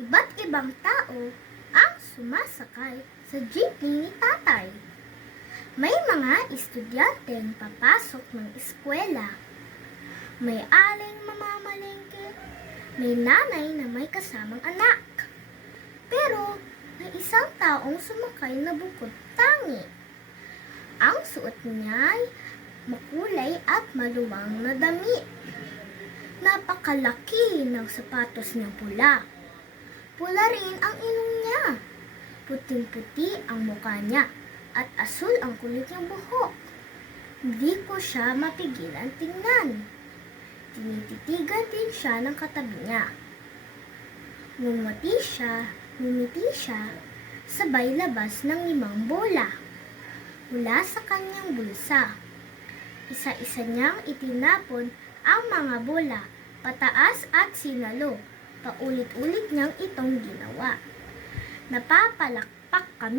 Iba't ibang tao ang sumasakay sa jeepney ni tatay. May mga estudyanteng papasok ng eskwela. May aling mamamalengke. May nanay na may kasamang anak. Pero may isang taong sumakay na bukod tangi. Ang suot niya ay makulay at maluwang na damit. Napakalaki ng sapatos niyang pula. Pula rin ang ilong niya. Puting-puti ang mukha niya at asul ang kulit niyang buhok. Hindi ko siya mapigilan tingnan. Tinititigan din siya ng katabi niya. Ngumiti siya, sabay labas ng 5 bola mula sa kanyang bulsa. Isa-isa niyang itinapon ang mga bola pataas at sinalo. Paulit-ulit niyang itong ginawa. Napapalakpak kami.